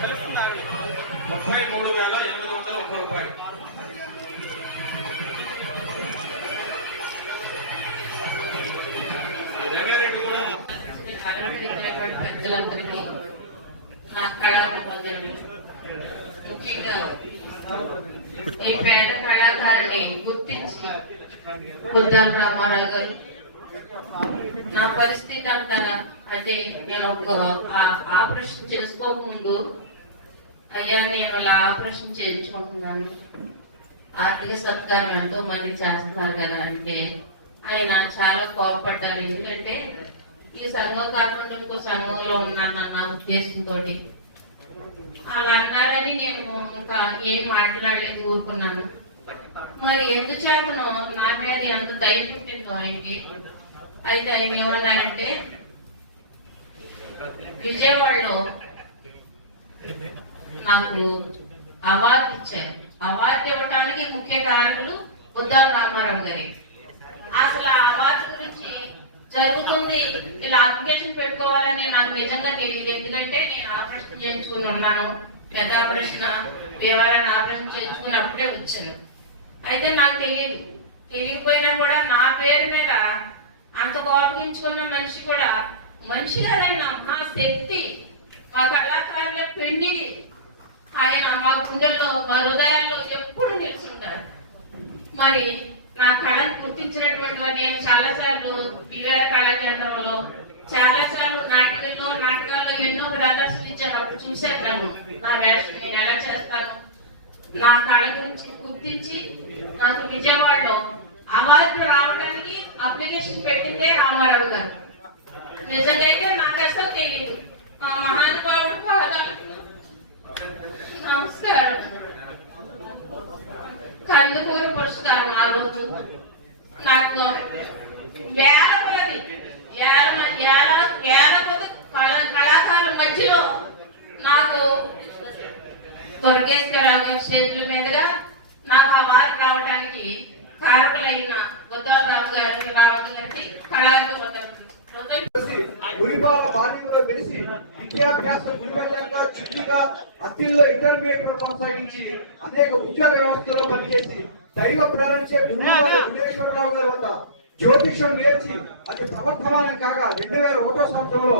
కలుస్తుంది ఆవిడ ముప్పై మూడు వేల ఎనిమిది వందల ఒక్క రూపాయలు. జగారెడ్డి కూడా. పెద్దలందరికీ నా కళాభివందనలు ముఖ్యంగా ఈ పేద కళాకారుని గుర్తించి పొద్దాల రామారావు గారు నా పరిస్థితి అంతా అంటే నేను ఒక ఆపరేషన్ చేసుకోకముందు అయ్యా నేను అలా ఆపరేషన్ చేయించుకుంటున్నాను. ఆర్థిక సత్కారం ఎంతో మంది చేస్తున్నారు కదా అంటే ఆయన చాలా కోపడ్డారు. ఎందుకంటే ఈ సంఘం కాకుండా ఇంకో సంఘంలో ఉన్నానన్న ఉద్దేశంతో అలా అన్నారని నేను ఇంకా ఏం మాట్లాడలేదు ఊరుకున్నాను. మరి ఎందుచేతను నా మీద ఎంత దయ పుట్టిందో ఆయనకి. అయితే ఆయన ఏమన్నారంటే విజయ నాకు అవార్డు ఇచ్చారు. అవార్డు ఇవ్వడానికి ముఖ్య కారకులు బుద్ధాల రామారావు గారి. అసలు ఆ అవార్డు గురించి జరుగుతుంది ఇలా అప్లికేషన్ పెట్టుకోవాలని నాకు నిజంగా తెలియదు. ఎందుకంటే నేను ఆపరేషన్ చేయించుకుని ఉన్నాను. పెద్ద ఆపరేషన్ దేవాలయాన్ని ఆపరేషన్ చేయించుకుని అప్పుడే వచ్చాను. అయితే నాకు తెలియదు. తెలియకపోయినా కూడా నా పేరు మీద అంత కోపగించుకున్న మనిషి కూడా మనిషి కదా మరి నా కళను గుర్తించినటువంటి నేను చాలా సార్లు ఈవేళ కళా కేంద్రంలో చాలా సార్లు నాటికల్లో నాటకాల్లో ఎన్నో ప్రదర్శనలు ఇచ్చాను. అప్పుడు చూశాను నన్ను నా వేషం నేను ఎలా చేస్తాను? నా కళ గురించి రోజు నాకు వేల కొలది కళాకారుల మధ్యలో నాకు దుర్గేశ్వరరావు గారి చేతుల మీదుగా నాకు ఆ వారు రావడానికి కారకులైన బుద్ధారావు గారి రావు గారికి కళాకు గురిపాల బాలీలో వెలిసి అనుసంధానం కాగా రెండు వేల ఒకటో సంవత్సరంలో